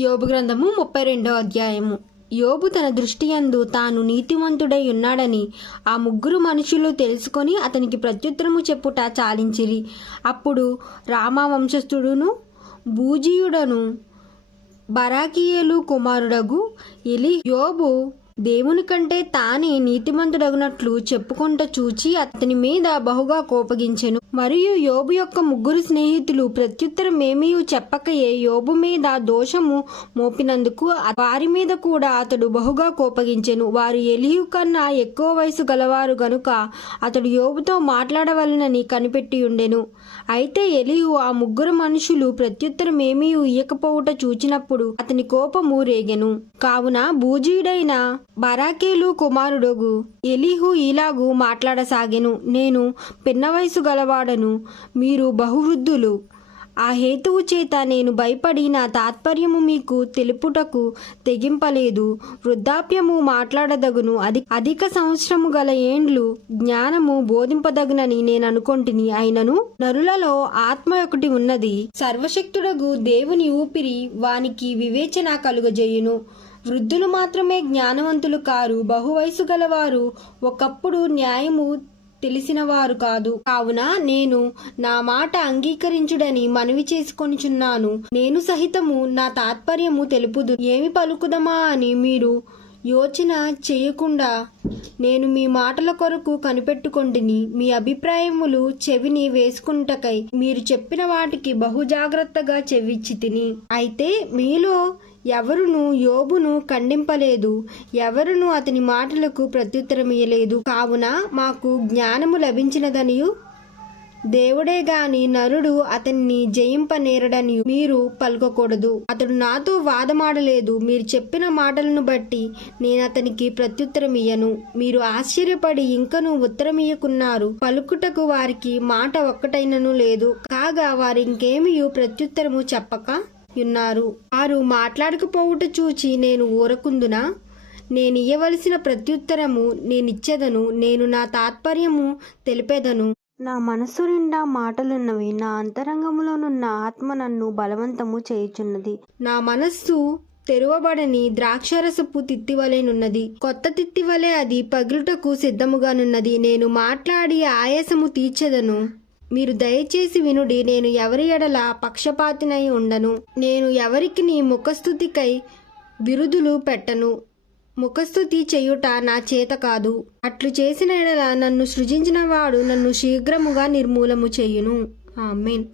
యోబు గ్రంథము 32వ అధ్యాయము. యోబు తన దృష్టియందు తాను నీతిమంతుడై ఉన్నాడని ఆ ముగ్గురు మనుషులు తెలుసుకొని అతనికి ప్రత్యుత్తరము చెప్పుట చాలించిరి. అప్పుడు రామా వంశస్థుడును బూజీయుడను బరాకియేలు కుమారుడగు యోబు దేవుని కంటే తానే నీతిమంతుడగునట్లు చెప్పుకొంట చూచి అతని మీద బహుగా కోపగించెను. మరియు యోబు యొక్క ముగ్గురు స్నేహితులు ప్రత్యుత్తరమేమీ చెప్పకయే యోబు మీద దోషము మోపినందుకు వారి మీద కూడా అతడు బహుగా కోపగించెను. వారు ఎలీహు కన్నా ఎక్కువ వయసు గలవారు గనుక అతడు యోబుతో మాట్లాడవలనని కనిపెట్టి ఉండెను. అయితే ఎలీహు ఆ ముగ్గురు మనుషులు ప్రత్యుత్తరమేమీ ఇయ్యకపోవుట చూచినప్పుడు అతని కోపము రేగెను. కావున బూజీయుడైన బరాకేలు కుమారుడగు ఎలీహు ఇలాగు మాట్లాడసాగెను. నేను పిన్న వయసు గలవాడను, మీరు బహువృద్ధులు. ఆ హేతువు చేత నేను భయపడి నా తాత్పర్యము మీకు తెలుపుటకు తెగింపలేదు. వృద్ధాప్యము మాట్లాడదగును, అధిక సంవత్సరము గల ఏండ్లు జ్ఞానము బోధింపదగునని నేను అనుకొంటిని. అయినను నరులలో ఆత్మ ఒకటి ఉన్నది, సర్వశక్తుడగు దేవుని ఊపిరి వానికి వివేచన కలుగజేయును. వృద్ధులు మాత్రమే జ్ఞానవంతులు కారు, బహువయసు గలవారు ఒకప్పుడు న్యాయము తెలిసినవారు కాదు. కావున నేను నా మాట అంగీకరించుడని మనవి చేసుకొనిచున్నాను. నేను సహితము నా తాత్పర్యము తెలుపుదు. ఏమి పలుకుదమా అని మీరు యోచన చేయకుండా నేను మీ మాటల కొరకు కనిపెట్టుకొంటిని. మీ అభిప్రాయములు చెవిని వేసుకుంటకై మీరు చెప్పిన వాటికి బహు జాగ్రత్తగా చెవిచ్చి తిని. అయితే మీలో ఎవరును యోబును ఖండింపలేదు, ఎవరును అతని మాటలకు ప్రత్యుత్తరమియ్యలేదు. కావున మాకు జ్ఞానము లభించినదనియు దేవుడే గాని నరుడు అతన్ని జయింపనేరడని మీరు పలుకకూడదు. అతడు నాతో వాదమాడలేదు. మీరు చెప్పిన మాటలను బట్టి నేను అతనికి ప్రత్యుత్తరమియ్యను. మీరు ఆశ్చర్యపడి ఇంకనూ ఉత్తరమియ్యకున్నారు. పలుకుటకు వారికి మాట ఒక్కటైనను లేదు. కాగా వారు ఇంకేమీ ప్రత్యుత్తరము చెప్పక ఉన్నారు. వారు మాట్లాడకపోవుట చూచి నేను ఊరకుందునా? నేనియ్యవలసిన ప్రత్యుత్తరము నేనిచ్చెదను. నేను నా తాత్పర్యము తెలిపెదను. నా మనస్సు నిండా మాటలున్నవి, నా అంతరంగములోనున్న ఆత్మ నన్ను బలవంతము చేయుచున్నది. నా మనస్సు తెరువబడని ద్రాక్షరసపు తిత్తివలెనున్నది, కొత్త తిత్తివలె అది పగులుటకు సిద్ధముగానున్నది. నేను మాట్లాడి ఆయాసము తీర్చెదను. మీరు దయచేసి వినుడి. నేను ఎవరి ఎడల పక్షపాతినై ఉండను. నేను ఎవరికి నీ ముఖస్థుతికై బిరుదులు పెట్టను. ముఖస్థుతి చేయుట నా చేత కాదు. అట్లు చేసిన ఎడల నన్ను సృజించిన వాడు నన్ను శీఘ్రముగా నిర్మూలము చేయును. ఆమేన్.